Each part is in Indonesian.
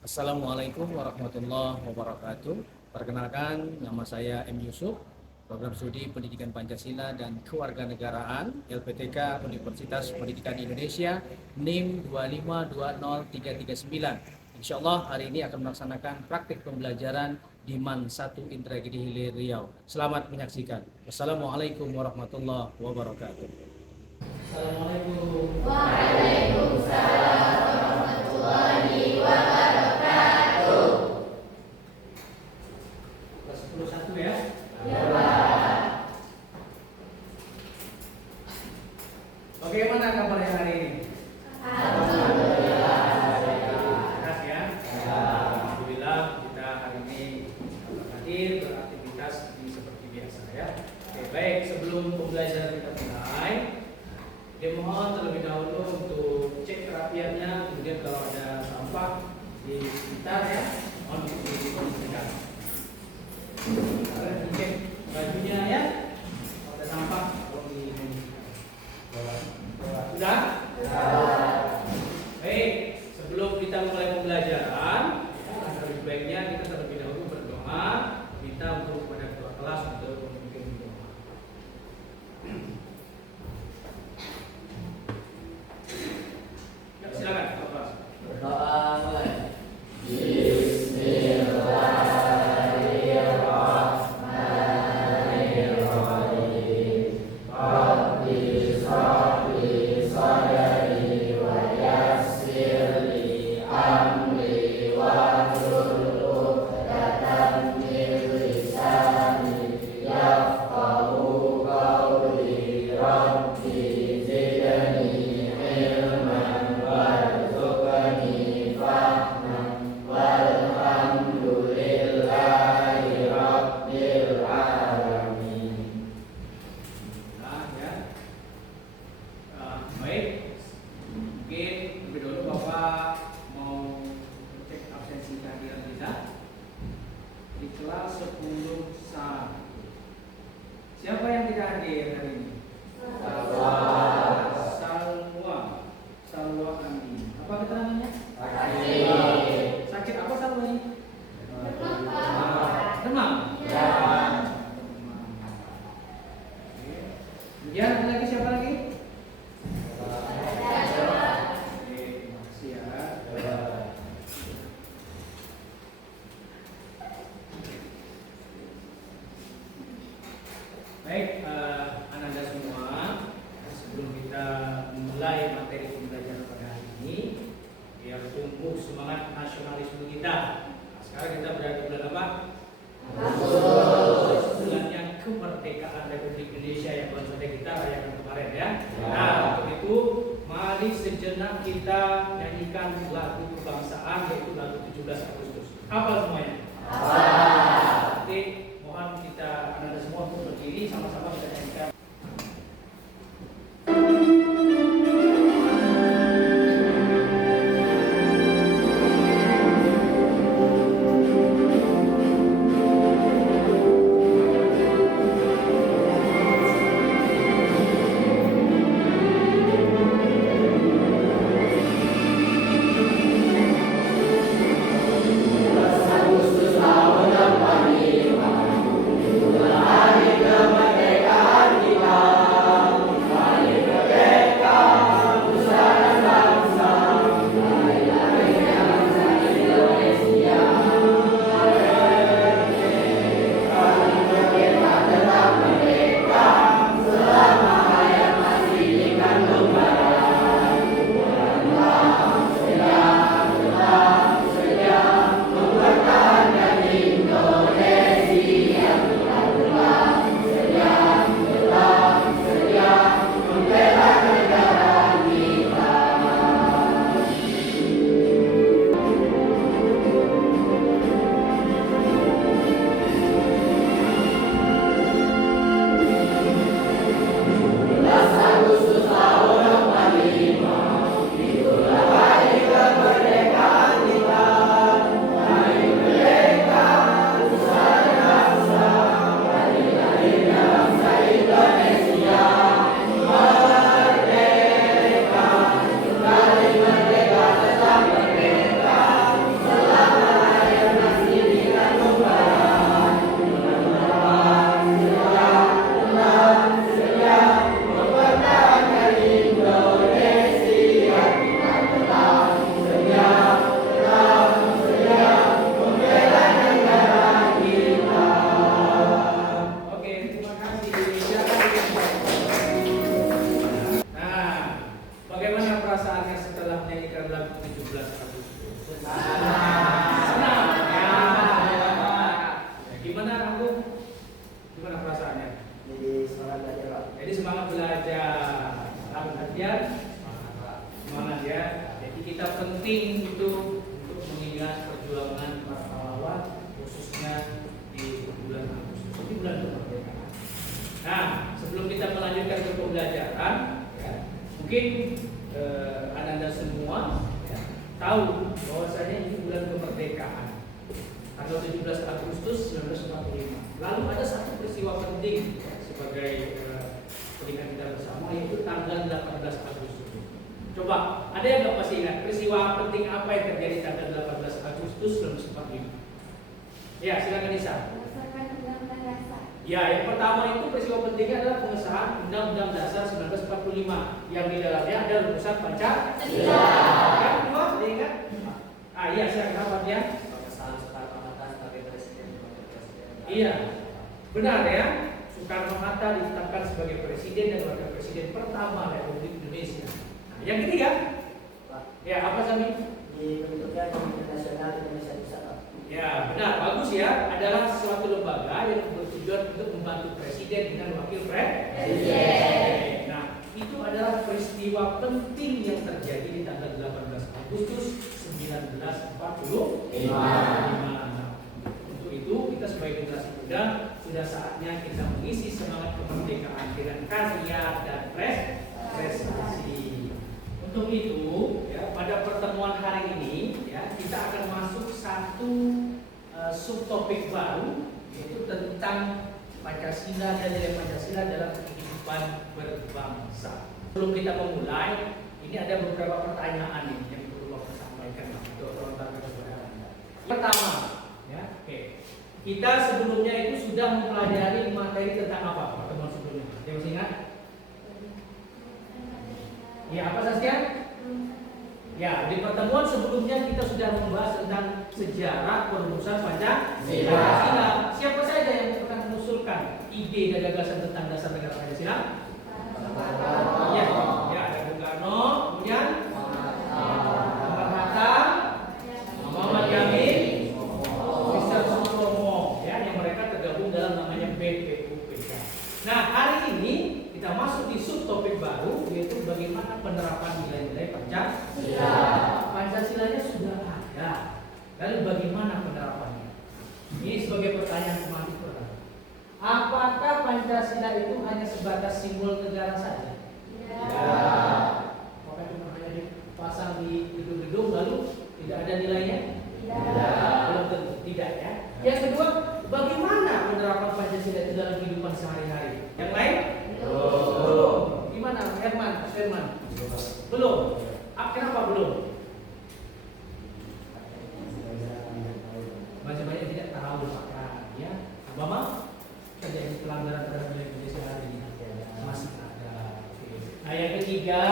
Assalamualaikum warahmatullahi wabarakatuh. Perkenalkan, nama saya M. Yusuf, Program Studi Pendidikan Pancasila dan Kewarganegaraan, LPTK Universitas Pendidikan Indonesia, NIM 2520339. Insya Allah hari ini akan melaksanakan praktik pembelajaran di MAN 1 Indragiri Hilir Riau. Selamat menyaksikan. Wassalamualaikum warahmatullahi wabarakatuh. Assalamualaikum. Waalaikumsalam warahmatullahi wabarakatuh. Kelas 10 ya. Ya, Pak. Bagaimana kabarnya hari ini? Alhamdulillah. Sehat ya? Alhamdulillah kita hari ini hadir beraktivitas seperti biasa ya. Oke, baik, sebelum pembelajaran kita mulai, dimohon terlebih dahulu untuk cek kerapiannya, kemudian kalau ada sampah di sekitar ya, mohon dikondisikan. Kalian cek bajunya ya, kalau ada sampah tolong dikondisikan. Sudah? Baik, sebelum kita mulai pembelajaran, lebih baiknya kita terlebih dahulu berdoa, minta untuk kepada ketua kelas untuk memimpin doa. Ya, silakan ketua kelas. Berdoa mulai. Nah, ya. Baik, mungkin lebih dulu Bapak mau cek absensi kehadiran kita di kelas 10 Siapa yang tidak hadir hari ini? Salwa Andi. Apa keterangannya? Sakit apa Salwa ini? Demam. Oke. Kemudian ada lagi siapa lagi? Oke, terima kasih ya. Baik, Ananda semua, sebelum kita memulai materi pembelajaran pada hari ini, biar tumbuh semangat nasionalisme kita. Nah, sekarang kita berada di bulan apa? Bulannya kemerdekaan Republik Indonesia yang baru saja kita rayakan kemarin ya. Nah, untuk itu mari sejenak kita nyanyikan lagu kebangsaan, yaitu lagu 17 Agustus. Hafal semuanya? Oke, mohon kita Anda semua untuk berdiri sama-sama kita nyanyikan. Agustus tahun tanggal 17 Agustus 1945. Lalu ada satu peristiwa penting ya, sebagai pendidikan kita bersama, yaitu tanggal 18 Agustus. Coba, ada yang nggak masih ingat peristiwa penting apa yang terjadi tanggal 18 Agustus 1945? Ya, silakan Nisa. Ya, yang pertama itu peristiwa pentingnya adalah pengesahan Undang-Undang Dasar 1945 yang di dalamnya ada rumusan Pancasila. Yang kedua, ingat? Iya, silakan apa dia? Pengesahan Soekarno-Hatta sebagai presiden dan wakil presiden. Iya, benar ya. Soekarno-Hatta ditetapkan sebagai presiden dan wakil presiden pertama Republik Indonesia. Nah, yang ketiga, ya apa Sami? Dibentuknya Komite Nasional Indonesia Bersatu. Ya, benar, bagus ya. Adalah suatu lembaga yang bertujuan untuk membantu presiden dengan wakil presiden. Nah, itu adalah peristiwa penting yang terjadi di tanggal 18 Agustus 1945. Nah, untuk itu kita sebagai generasi muda sudah saatnya kita mengisi semangat kemerdekaan dengan karya dan prestasi. Untuk itu, ya, pada pertemuan hari ini, ya, kita akan masuk satu subtopik baru, yaitu tentang Pancasila dan nilai Pancasila dalam kehidupan berbangsa. Sebelum kita memulai, ini ada beberapa pertanyaan nih yang perlu saya sampaikan untuk melontarkan kepada Anda. Pertama, ya, oke. Kita sebelumnya itu sudah mempelajari materi tentang apa pertemuan sebelumnya? Yang masih ingat? Ya, apa Saskia? Ya, di pertemuan sebelumnya kita sudah membahas tentang sejarah perumusan Pancasila. Siapa saja yang pernah mengusulkan ide dan gagasan tentang dasar negara Pancasila? Ya, ya, ada Bung Karno, kemudian Muhammad Hatta, Muhammad Yamin, Mr. Sutomo, ya, yang mereka tergabung dalam namanya BPUPK. Nah, hari ini kita masuk di subtopik baru, yaitu bagaimana penerapan nilai-nilai Pancasila. Pancasilanya sudah ada, lalu bagaimana penerapannya? Ini sebagai pertanyaan semangat pertama. Apakah Pancasila itu hanya sebatas simbol negara saja? Apakah cuma hanya dipasang di gedung-gedung lalu tidak ada nilainya? Belum tentu, tidak ya. Yang kedua, bagaimana penerapan Pancasila itu dalam kehidupan sehari-hari? Yang lain? Belum. Gimana, Herman? Belum. Kenapa belum? Masih banyak tidak tahu bahkan, ya. Mama, terjadi pelanggaran terhadap nilai Indonesia hari ini masih ada. Nah, yang ketiga,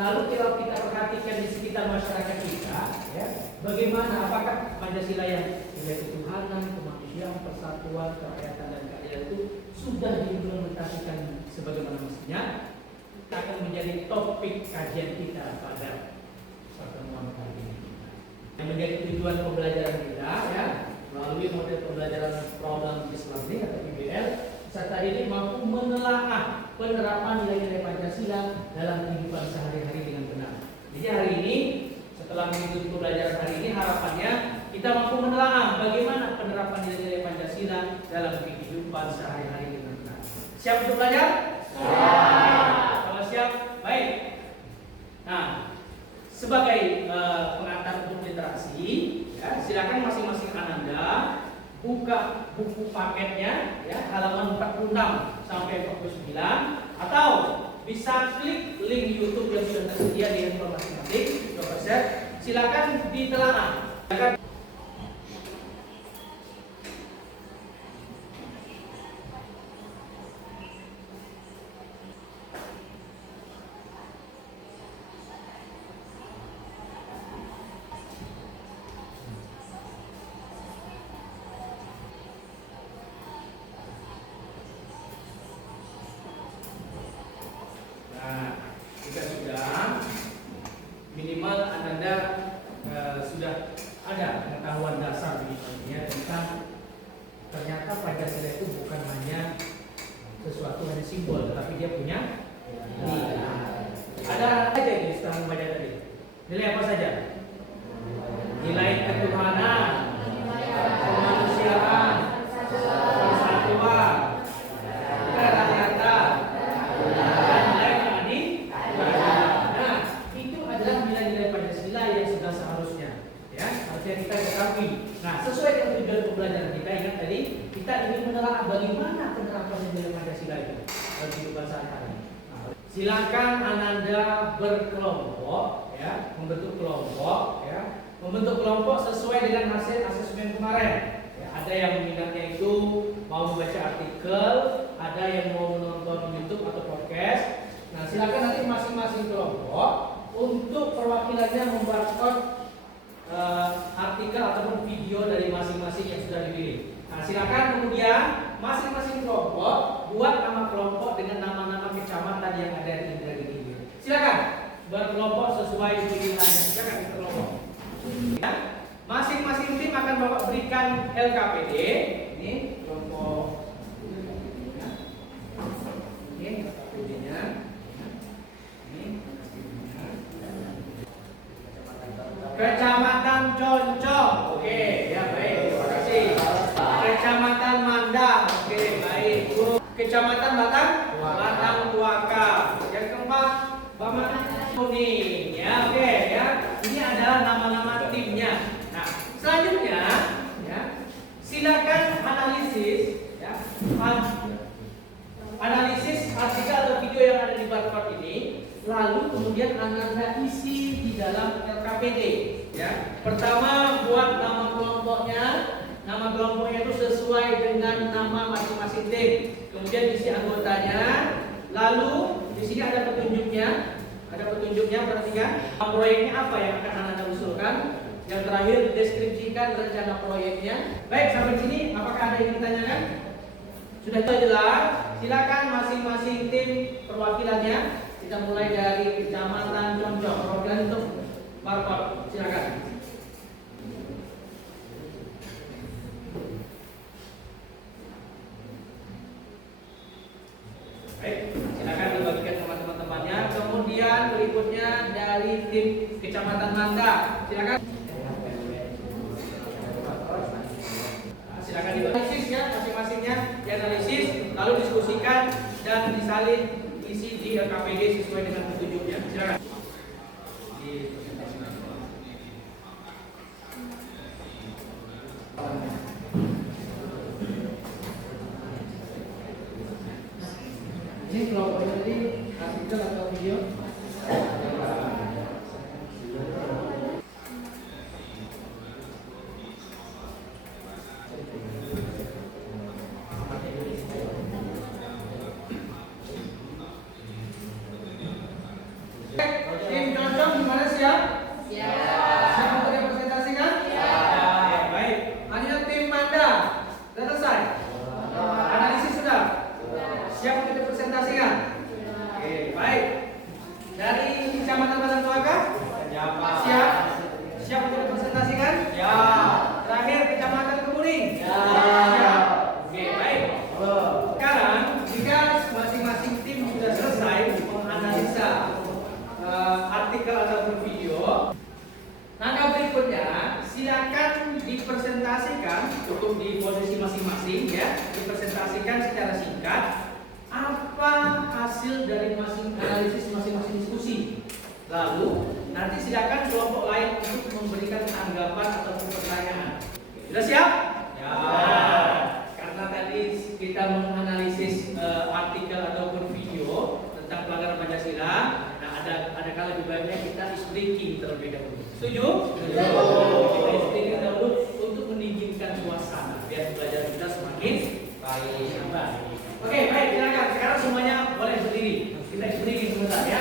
lalu kalau kita perhatikan di sekitar masyarakat kita, ya, bagaimana? Apakah Pancasila yang nilai ketuhanan, kemanusiaan, persatuan, kerakyatan dan keadilan itu sudah diimplementasikan sebagaimana mestinya? Kita akan menjadi topik kajian kita pada pertemuan kali ini. Yang menjadi tujuan pembelajaran kita, ya, melalui model pembelajaran problem Islamic atau PBL, serta ini mampu menelaah penerapan nilai-nilai Pancasila dalam kehidupan sehari-hari dengan benar. Jadi hari ini, setelah mengikuti pembelajaran hari ini, harapannya kita mampu menelaah bagaimana penerapan nilai-nilai Pancasila dalam kehidupan sehari-hari dengan benar. Siap untuk belajar? Kalau siap, baik. Nah, sebagai pengantar untuk literasi, ya, silakan masing-masing Ananda buka buku paketnya, ya, halaman 46 sampai 49, atau bisa klik link YouTube yang sudah tersedia di handphone masing-masing. Silakan ditelaah. Minimal Anda sudah ada pengetahuan dasar ya, tentang ternyata Pancasila itu bukan hanya sesuatu hanya simbol, tetapi dia punya nilai. Ada aja ini setelah membaca tadi. Nilai apa saja? Nilai ketuhanan, kemanusiaan, persatuan, kerakyatan, dan nilai keadilan. Nah, itu adalah nilai-nilai Pancasila yang sudah seharusnya, ya. Artinya kita ketahui. Nah, sesuai dengan tujuan pembelajaran kita, ingat tadi kita ingin menelaah bagaimana penerapan nilai Pancasila itu dalam kehidupan sehari-hari. Nah, silakan Ananda berkelompok, ya, membentuk kelompok, ya, membentuk kelompok sesuai dengan hasil asesmen kemarin. Ya, ada yang minatnya itu mau membaca artikel, ada yang mau menonton YouTube atau podcast. Nah, silakan nanti masing-masing kelompok untuk perwakilannya membuat artikel ataupun video dari masing-masing yang sudah dipilih. Nah, silakan kemudian masing-masing kelompok buat nama kelompok dengan nama-nama kecamatan yang ada di Indragiri Hilir. Silakan berkelompok sesuai pilihannya. Silakan berkelompok. Ya. Masing-masing tim akan bapak berikan LKPD. Ini kelompok. Ini LKPD-nya. Kecamatan Concong, oke, ya baik, terima kasih. Kecamatan Mandang, oke, baik. Kecamatan Batang Tuaka. Yang keempat, Bapak Kuning, ya oke, ya. Ini adalah nama-nama timnya. Nah, selanjutnya, ya, silakan analisis, ya, analisis artikel atau video yang ada di barcode ini. Lalu kemudian Anda isi di dalam LKPD. Ya, pertama buat nama kelompoknya. Nama kelompoknya itu sesuai dengan nama masing-masing tim. Kemudian isi anggotanya. Lalu di sini ada petunjuknya. Ada petunjuknya, perhatikan. Proyeknya apa yang akan Anda usulkan? Yang terakhir deskripsikan rencana proyeknya. Baik, sampai sini apakah ada yang ditanyakan? Sudah jelas. Silakan masing-masing tim perwakilannya. Kita mulai dari Kecamatan Concong. Perwakilan untuk barcode, silakan. Baik, silakan dibagikan sama teman-temannya. Kemudian berikutnya dari tim Kecamatan Manda, silakan. Silakan dianalisis ya, masing-masingnya dianalisis, lalu diskusikan dan disalin isi di LKPD sesuai dengan petunjuknya. Silakan. Ini kelompoknya tadi artikel atau video? Tim Concong gimana siap? Siap untuk dipresentasikan? Oke, baik. Lanjut tim Manda. Sudah selesai? Analisis sudah? Siap untuk dipresentasikan? Oke, baik. Dari Kecamatan Batang Tuaka? Siap? Siap untuk dipresentasikan? Terakhir Kecamatan Kemuning? Siap. Oke, baik. Sekarang jika masing-masing tim sudah selesai menganalisa artikel ataupun video, langkah berikutnya silakan dipresentasikan untuk di posisi masing-masing, ya, dipresentasikan secara singkat apa hasil dari analisis masing-masing diskusi. Lalu nanti silakan kelompok lain untuk memberikan tanggapan ataupun pertanyaan. Sudah siap? Ya. Karena tadi kita menganalisis artikel ataupun video tentang pelanggaran Pancasila, ada kala lebih baiknya kita is breaking terlebih dahulu. Setuju? Kita is breaking dahulu untuk mendinginkan suasana biar belajar kita semakin baik. Oke, baik, silakan. Sekarang semuanya boleh berdiri. Kita is breaking sebentar ya.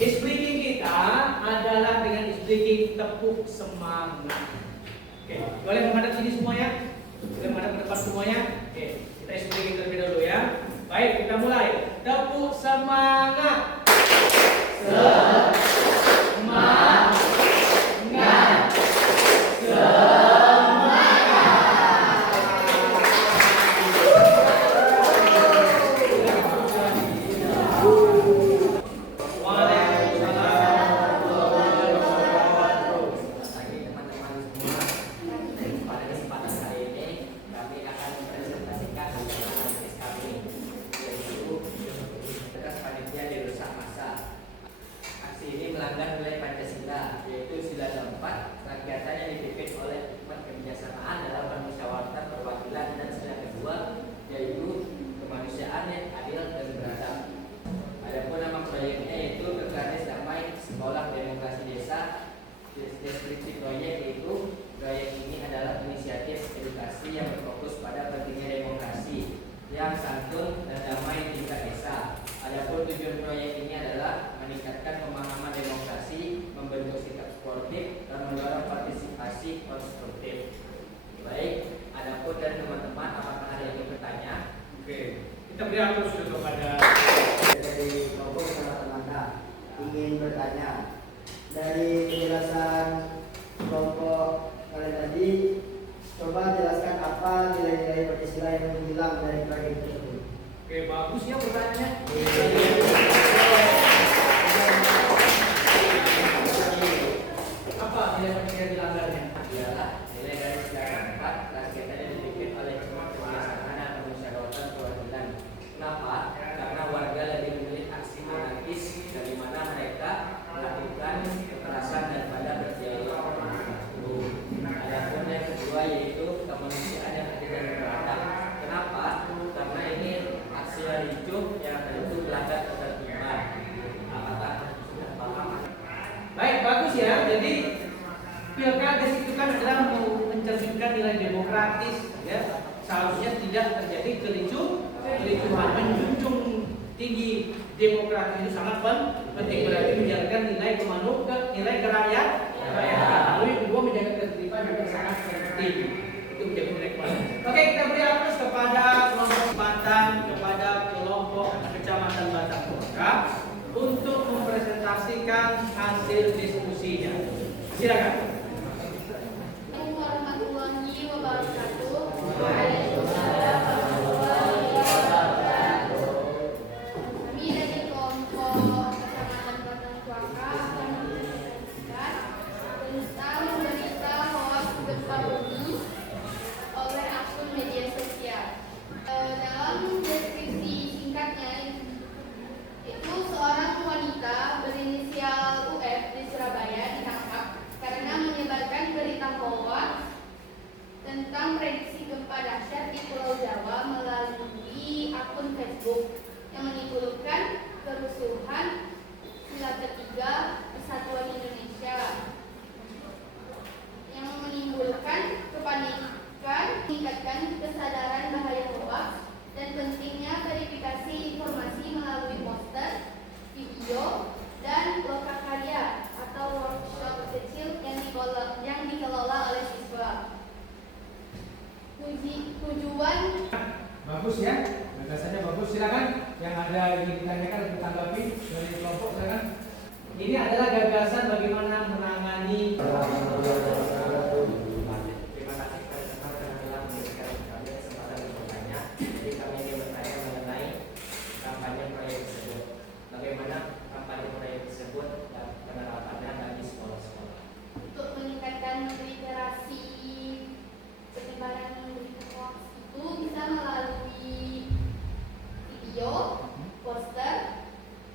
Is breaking kita adalah dengan is breaking tepuk semangat. Oke, boleh menghadap sini semuanya? Boleh menghadap ke depan semuanya? Oke, kita is breaking terlebih dahulu ya. Baik, kita mulai. Tepuk semangat. Semangat. Aksi ini konstruktif. Baik, adapun dari teman-teman apakah ada yang ingin bertanya? Oke, kita beri aplaus dulu kepada Dari kelompok bersama teman ingin bertanya dari penjelasan kelompok kalian tadi, coba jelaskan apa nilai-nilai Pancasila yang menghilang dari tragedi tersebut. Oke, bagus ya pertanyaannya. Apa nilai pendidikan dilanggarnya? Ialah nilai dari sejarah 4 dan kita dibikin oleh semua kebiasaan atau musyawaratan perwakilan. Kenapa? Karena warga lebih memilih aksi anarkis dari mana mereka melakukan kekerasan daripada berdialog. Adapun yang kedua yaitu kemanusiaan yang adil dan beradab. Kenapa? Karena ini aksi ricuh yang tentu melanggar ketertiban. Apakah sudah paham? Baik, bagus ya. Jadi pilkada itu kan adalah mencerminkan nilai demokratis, ya. Seharusnya tidak terjadi kericuhan, menjunjung tinggi demokrasi itu sangat penting, berarti menjalankan nilai kerakyatan. Lalu yang kedua menjaga ketertiban juga sangat penting. Itu menjaga nilai kemanusiaan. Oke, kita beri aplaus kepada kelompok Batang, kepada kelompok Kecamatan Batang Kota untuk mempresentasikan hasil diskusinya. Silakan. Assalamualaikum warahmatullahi wabarakatuh. Waalaikumsalam warahmatullahi wabarakatuh. Kami dari kelompok Kecamatan Batang Kuaka akan mempresentasikan tentang berita hoax gempa bumi oleh akun media sosial. Dalam deskripsi singkatnya itu seorang wanita berinisial UF di Surabaya ditangkap karena menyebarkan berita hoax tentang prediksi gempa dahsyat di Pulau Jawa melalui akun Facebook yang menimbulkan kerusuhan sila ketiga Persatuan Indonesia, yang menimbulkan kepanikan, meningkatkan kesadaran bahaya hoax dan pentingnya verifikasi informasi melalui poster, video, dan lokakarya atau workshop kecil yang dikelola oleh siswa. Tujuan Bagus ya, gagasannya bagus. Silakan yang ada ingin ditanyakan atau ditanggapi dari kelompok, silakan. Ini adalah gagasan bagaimana menangani. Terima kasih kepada teman yang telah memberikan kami kesempatan untuk bertanya. Jadi kami ingin bertanya mengenai kampanye proyek tersebut. Bagaimana kampanye proyek tersebut dan penerapannya bagi sekolah-sekolah? untuk meningkatkan literasi penyebaran berita hoax itu bisa melalui video, poster,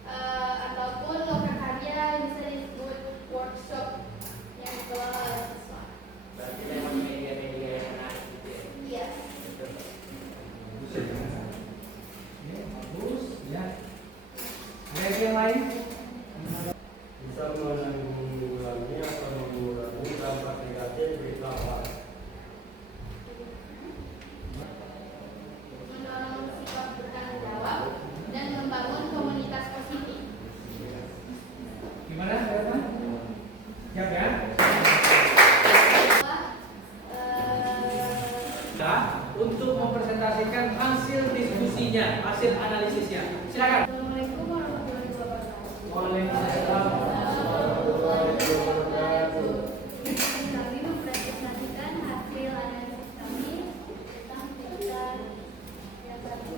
ataupun lokakarya yang bisa disebut workshop yang dikelola oleh siswa. Berarti lewat media-media yang menarik gitu ya. Iya. Ini bagus ya. Ada yang lain? Bisa menanggulangi atau mengurangi dampak negatif berita hoax. Mendorong sikap bertanggung jawab dan membangun komunitas positif. Gimana, teman? Siap ya? Nah, untuk mempresentasikan hasil diskusinya, hasil analisisnya. Silakan. Assalamualaikum warahmatullahi wabarakatuh. Waalaikumsalam. Kami mempresentasikan hasil analisis kami tentang sekitar yang satu.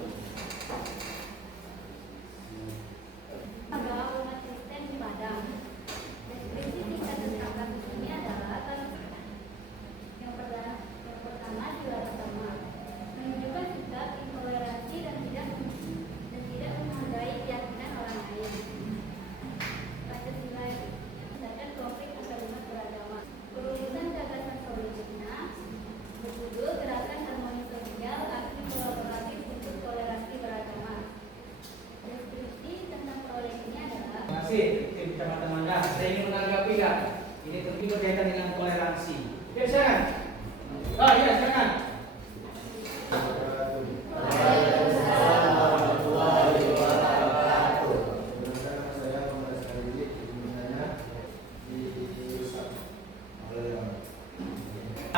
Agama umat Kristen di Padang. Deskripsi singkat tentang kasus ini adalah yang pertama juara pertama menunjukkan sikap intoleransi dan tidak menghargai keyakinan orang lain. Pancasila mencatat konflik antar umat beragama. Perumusan gagasan solusinya berjudul Gerakan Harmoni Sosial Aksi Kolaboratif untuk Toleransi Beragama. Deskripsi tentang proyek ini adalah Terima kasih tim Kecamatan Mangga. Saya ingin menanggapi ya. Ini tentu berkaitan dengan toleransi. Ya, silakan. Oh iya, silakan. Waalaikumsalam warahmatullahi wabarakatuh. Sebenarnya saya mempersiapkan diri sebenarnya di pusat.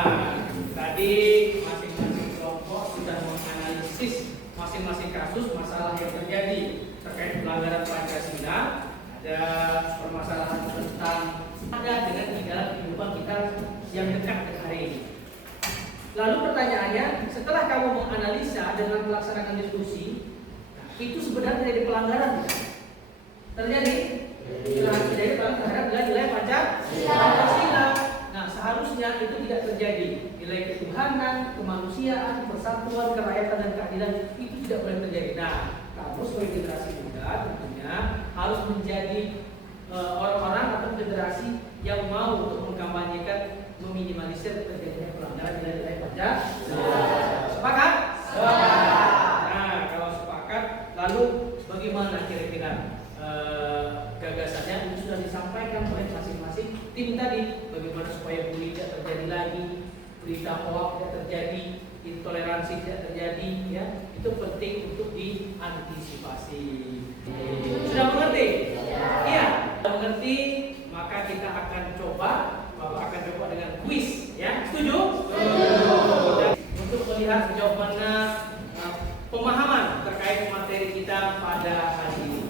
Nah, tadi masing-masing kelompok sudah menganalisis masing-masing kasus masalah yang terjadi terkait pelanggaran Pancasila. Ada permasalahan tentang ada dengan di dalam kehidupan kita yang dekat dengan hari ini. Lalu pertanyaannya, setelah kamu menganalisa dengan melaksanakan diskusi, itu sebenarnya jadi pelanggaran terjadi terhadap nilai Pancasila. Nah, seharusnya itu tidak terjadi. Nilai ketuhanan, kemanusiaan, persatuan, kerakyatan dan keadilan itu tidak boleh terjadi. Nah, kamu sebagai generasi muda tentunya harus menjadi orang-orang atau generasi yang mau untuk mengkampanyekan meminimalisir terjadinya pelanggaran nilai-nilai Pancasila. Sepakat? Sepakat. Nah, kalau sepakat, lalu bagaimana kira-kira gagasannya? Itu sudah disampaikan oleh masing-masing tim tadi. Bagaimana supaya bullying tidak terjadi lagi, berita hoax tidak terjadi, intoleransi tidak terjadi, ya itu penting untuk diantisipasi. Sudah mengerti? Iya. Sudah mengerti? Maka kita akan coba. Bapak akan coba dengan kuis, ya? Setuju? Setuju. Untuk melihat sejauh mana pemahaman terkait materi kita pada hari ini.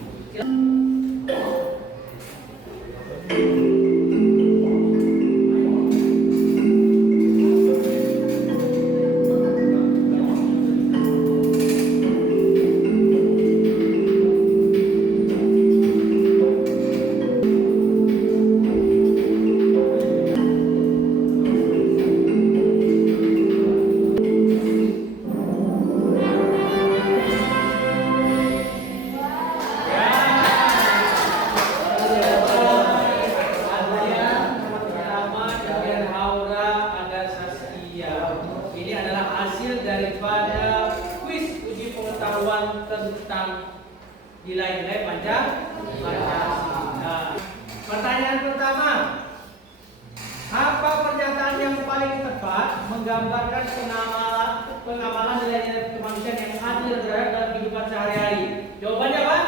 Tentang nilai-nilai Pancasila. Pertanyaan pertama, apa pernyataan yang paling tepat menggambarkan pengamalan nilai-nilai kemanusiaan yang adil dalam kehidupan sehari-hari? Jawabannya apa?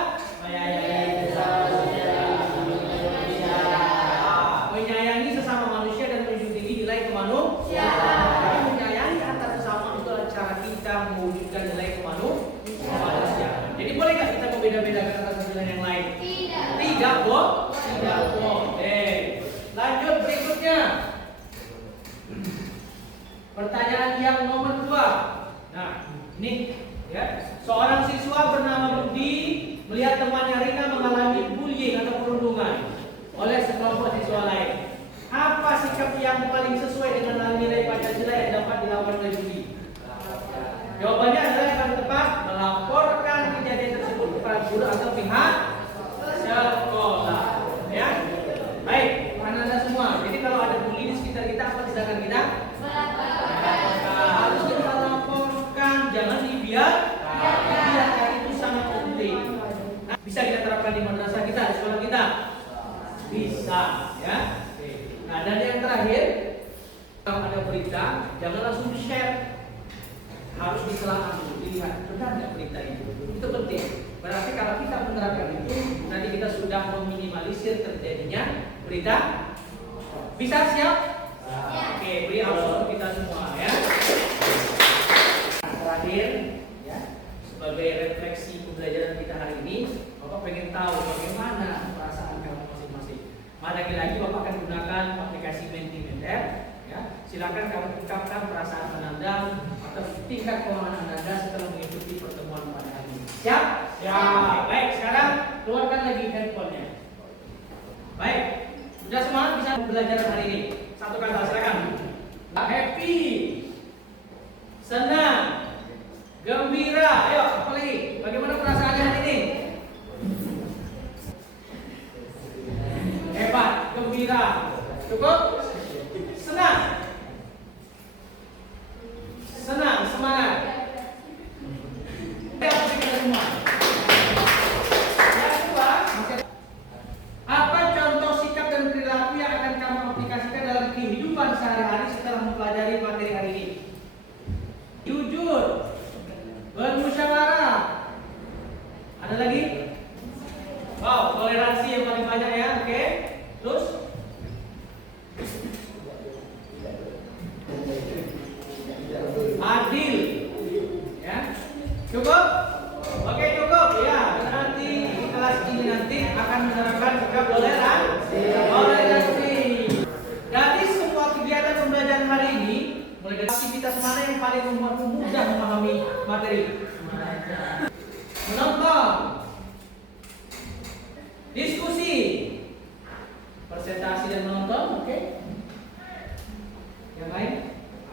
Menyayangi sesama manusia dan menjunjung tinggi nilai kemanusiaan. Menyayangi antar sesama itu adalah cara kita mewujudkan nilai kemanusiaan. Jadi boleh nggak kita membeda-bedakan antara nilai yang lain? Tidak. Tidak boleh. Lanjut berikutnya. Pertanyaan yang nomor 2. Nah, ini ya. Seorang siswa bernama Budi melihat temannya Rina mengalami bullying atau perundungan oleh sekelompok siswa lain. Apa sikap yang paling sesuai dengan nilai Pancasila yang dapat dilakukan oleh Budi? Jawabannya adalah yang paling tepat, melaporkan kejadian tersebut kepada guru atau pihak sekolah. Ya, baik, Anda semua. Jadi kalau ada bully di sekitar kita, apa tindakan kita? Harus kita laporkan, jangan dibiarkan. Itu sangat penting. Nah, bisa kita terapkan di madrasah kita, di sekolah kita? Bisa, ya. Nah, dan yang terakhir, kalau ada berita, jangan langsung share. Harus ditelaah dulu, dilihat benar nggak berita itu. Itu penting. Berarti kalau kita menerapkan itu, nanti kita sudah meminimalisir terjadinya berita. Bisa siap? Oke, beri aplaus kita semua, ya. Nah, terakhir, ya, sebagai refleksi pembelajaran kita hari ini, Bapak pengen tahu bagaimana perasaan kamu masing-masing. Lagi-lagi Bapak akan gunakan aplikasi Mentimeter. Ya, silakan kamu ungkapkan perasaan Anda atau tingkat pemahaman Anda setelah mengikuti pertemuan pada hari ini. Siap? Siap. Baik, sekarang keluarkan lagi handphonenya. Baik, sudah semua bisa belajar hari ini. Satu kata, silakan. Happy, senang, gembira. Ayo, apa lagi? Bagaimana perasaannya hari ini? Hebat, gembira. Cukup? Senang, semangat. Yang kedua, apa contoh sikap dan perilaku yang akan kamu aplikasikan dalam kehidupan sehari-hari setelah mempelajari materi hari ini? Aktivitas mana yang paling membuatmu mudah memahami materi? Menonton, diskusi, presentasi dan menonton, oke? Yang lain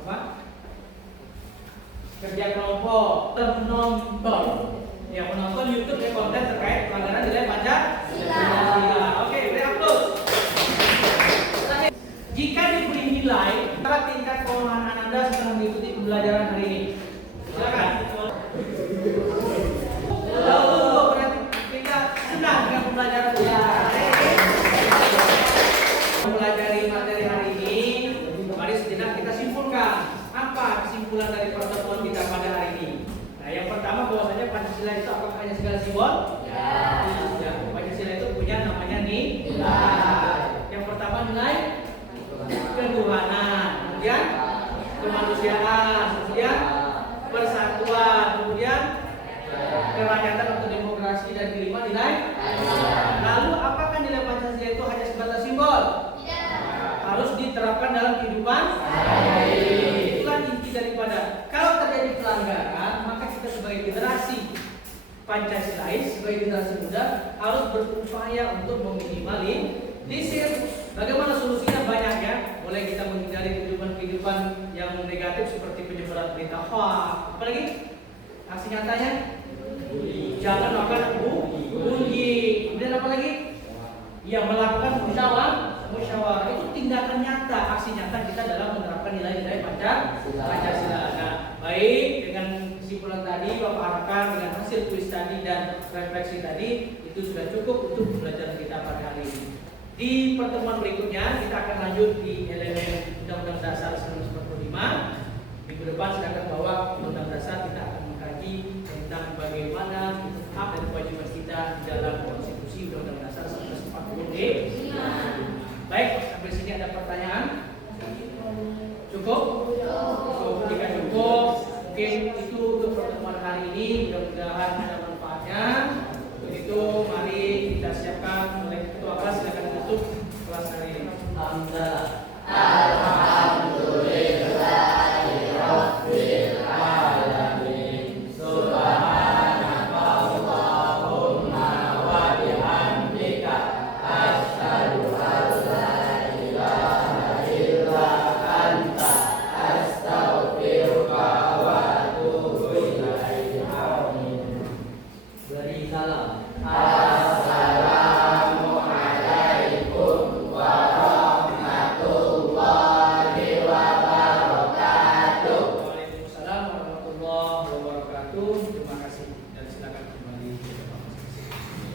apa? Kerja kelompok, menonton. Yang menonton YouTube ya konten terkait pelanggaran nilai Pancasila. Oke, beri aplaus. Jika diberi nilai, berapa tingkat pemahaman Anda setelah mengikuti pembelajaran hari ini? Silakan. Berarti kita senang dengan pembelajaran hari ini. Mempelajari materi hari ini, mari sejenak kita simpulkan. Apa kesimpulan dari pertemuan kita pada hari ini? Nah, yang pertama bahwasanya Pancasila itu apakah hanya segala simbol? Ya. Pancasila itu punya namanya nilai. Yang pertama nilai ketuhanan, kemudian kemanusiaan, kemudian persatuan, kemudian kerakyatan atau demokrasi, dan kelima nilai. Lalu apakah nilai Pancasila itu hanya sebatas simbol? Harus diterapkan dalam kehidupan. Itulah inti daripada kalau terjadi pelanggaran, maka kita sebagai generasi Pancasilais, sebagai generasi muda harus berupaya untuk meminimalisir. Bagaimana solusinya? Banyak ya. Mulai kita menghindari kehidupan yang negatif seperti penyebaran berita hoax. Apalagi aksi nyatanya jangan melakukan bullying. Kemudian apa lagi? Ya, melakukan musyawarah. Itu tindakan nyata, aksi nyata kita dalam menerapkan nilai-nilai Pancasila. Nah, baik, dengan kesimpulan tadi Bapak harapkan dengan hasil kuis tadi dan refleksi tadi itu sudah cukup untuk pembelajaran kita pada hari ini. Di pertemuan berikutnya kita akan lanjut di elemen Undang-Undang Dasar 1945